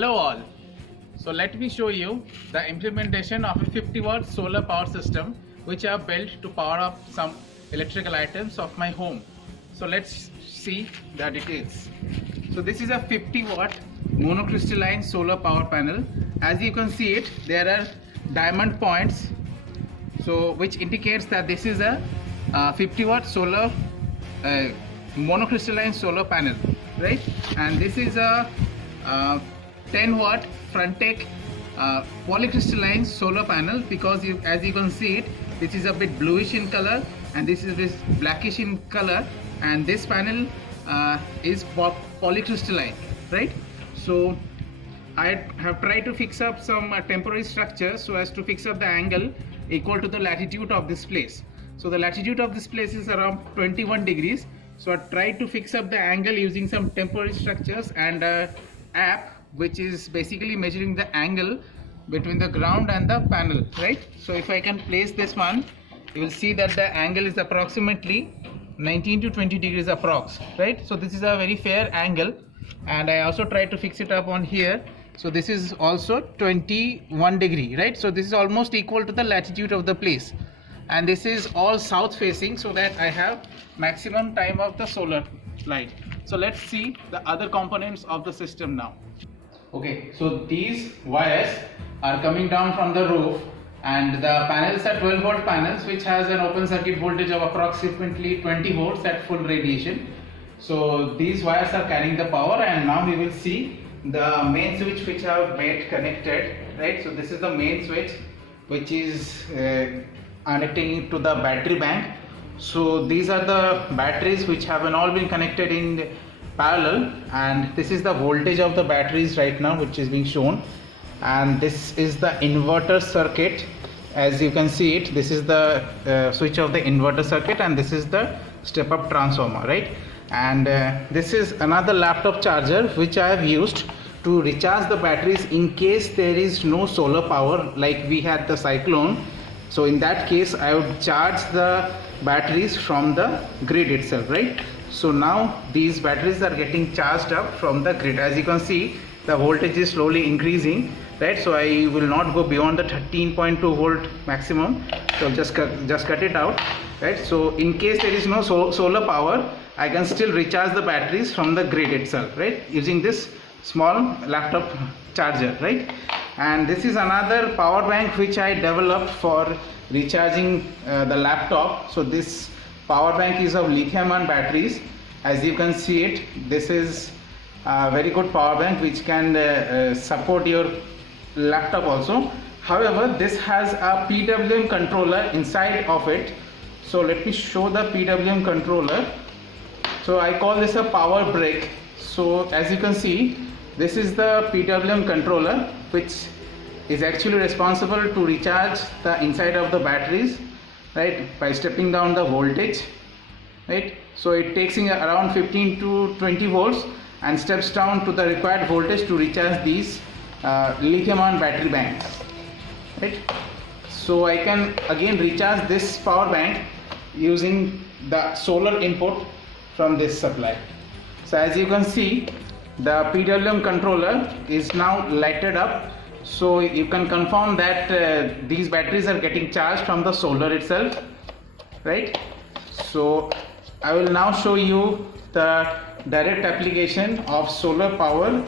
Hello all. So let me show you the implementation of a 50-watt solar power system which I have built to power up some electrical items of my home. So let's see the details. So this is a 50-watt monocrystalline solar power panel. As you can see it, there are diamond points, so which indicates that this is a 50-watt solar monocrystalline solar panel, right? And this is a 10-watt Frontech polycrystalline solar panel, because as you can see it, this is a bit bluish in color and this is this blackish in color, and this panel is polycrystalline, right? So I have tried to fix up some temporary structures so as to fix up the angle equal to the latitude of this place. So the latitude of this place is around 21 degrees. So I tried to fix up the angle using some temporary structures and app which is basically measuring the angle between the ground and the panel, right? So if I can place this one, you will see that the angle is approximately 19 to 20 degrees approx, right? So this is a very fair angle, and I also tried to fix it up on here. So this is also 21 degree, right? So this is almost equal to the latitude of the place, and this is all south facing so that I have maximum time of the solar light. So let's see the other components of the system now. Okay, so these wires are coming down from the roof, and the panels are 12-volt panels which has an open circuit voltage of approximately 20 volts at full radiation. So these wires are carrying the power, and now we will see the main switch which I have made connected, right? So this is the main switch which is connecting to the battery bank. So these are the batteries which have all been connected in parallel, and this is the voltage of the batteries right now which is being shown, and this is the inverter circuit. As you can see it, this is the switch of the inverter circuit, and this is the step up transformer, right? And this is another laptop charger which I have used to recharge the batteries in case there is no solar power, like we had the cyclone. So in that case I would charge the batteries from the grid itself, right? So now these batteries are getting charged up from the grid. As you can see, the voltage is slowly increasing, right? So I will not go beyond the 13.2 volt maximum, so just cut it out, right? So in case there is no solar power, I can still recharge the batteries from the grid itself, right, using this small laptop charger, right? And this is another power bank which I developed for recharging the laptop. So this power bank is of lithium-ion batteries. As you can see it, this is a very good power bank which can support your laptop also. However, this has a PWM controller inside of it. So let me show the PWM controller. So I call this a power brick. So as you can see, this is the PWM controller which is actually responsible to recharge the inside of the batteries, right, by stepping down the voltage, right? So it takes in around 15 to 20 volts and steps down to the required voltage to recharge these lithium-ion battery banks, right? So I can again recharge this power bank using the solar input from this supply. So as you can see, the PWM controller is now lighted up, so you can confirm that these batteries are getting charged from the solar itself, right? So I will now show you the direct application of solar power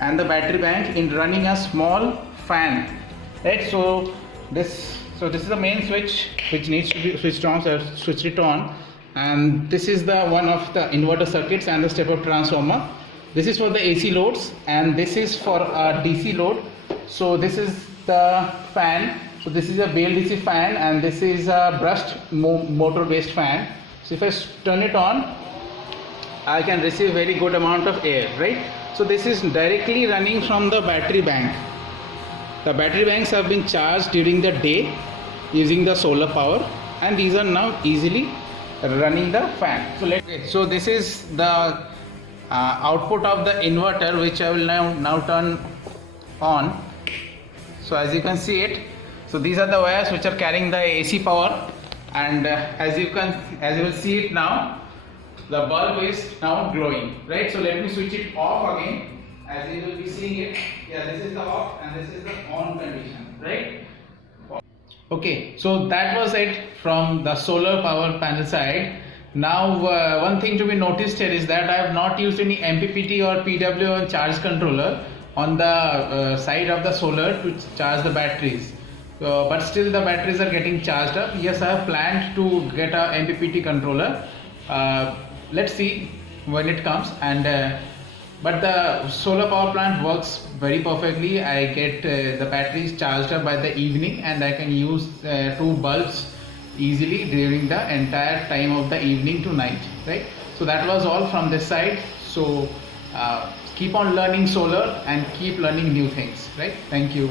and the battery bank in running a small fan, right? So this is the main switch which needs to be switched on, so I've switched it on, and this is the one of the inverter circuits and the step up transformer. This is for the AC loads, and this is for a DC load. So this is the fan. So this is a BLDC fan, and this is a brushed motor based fan. So if I turn it on, I can receive very good amount of air, right? So this is directly running from the battery bank. The battery banks have been charged during the day using the solar power, and these are now easily running the fan. So this is the output of the inverter which I will now turn on. So as you can see it, so these are the wires which are carrying the AC power, and as you will see it now, the bulb is now glowing, right? So let me switch it off again. as you will be seeing it. Yeah, this is the off and this is the on condition, right? Okay, so that was it from the solar power panel side. Now one thing to be noticed here is that I have not used any MPPT or PWM charge controller on the side of the solar to charge the batteries. But still the batteries are getting charged up. Yes, I have planned to get a MPPT controller. Let's see when it comes. And but the solar power plant works very perfectly. I get the batteries charged up by the evening, and I can use two bulbs easily during the entire time of the evening to night, right? So that was all from this side. So keep on learning solar and keep learning new things, right? Thank you.